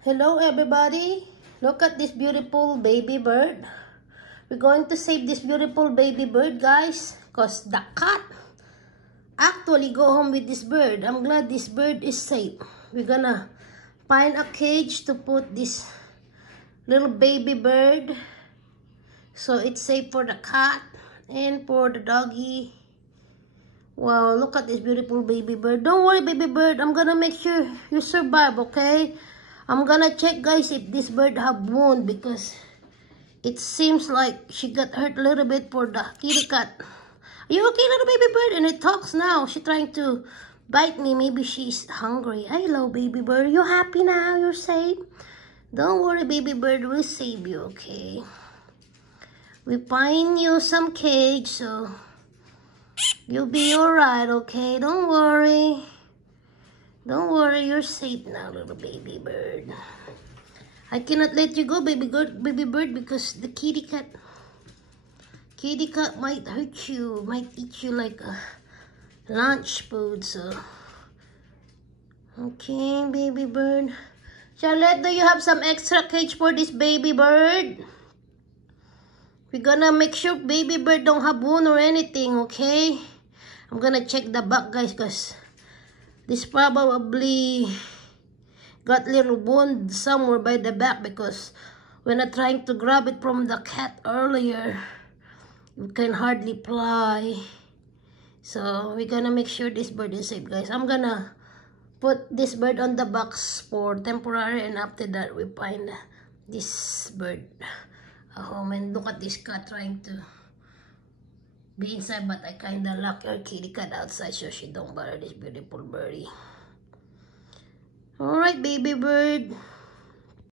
Hello everybody, look at this beautiful baby bird. We're going to save this beautiful baby bird, guys, because the cat actually go home with this bird. I'm glad this bird is safe. We're gonna find a cage to put this little baby bird so it's safe for the cat and for the doggy. Wow, look at this beautiful baby bird. Don't worry, baby bird, I'm gonna make sure you survive, okay? I'm gonna check, guys, if this bird have wound, because it seems like she got hurt a little bit for the kitty cat. Are you okay, little baby bird? And it talks now. She's trying to bite me. Maybe she's hungry. Hello, baby bird. You happy now? You're safe? Don't worry, baby bird. We'll save you, okay? We find you some cage, so you'll be alright, okay? Don't worry. Don't worry, you're safe now, little baby bird. I cannot let you go, baby bird, because the kitty cat might hurt you, might eat you like a lunch food, so. Okay, baby bird. Charlotte, do you have some extra cage for this baby bird? We're gonna make sure baby bird don't have wound or anything, okay? I'm gonna check the back, guys, because this probably got little wound somewhere by the back, because when I'm trying to grab it from the cat earlier, you can hardly fly. So we're gonna make sure this bird is safe, guys. I'm gonna put this bird on the box for temporary, and after that we find this bird a home. And look at this cat trying to be inside, but I kinda lock our kitty cat outside so she don't bother this beautiful birdie. Alright, baby bird.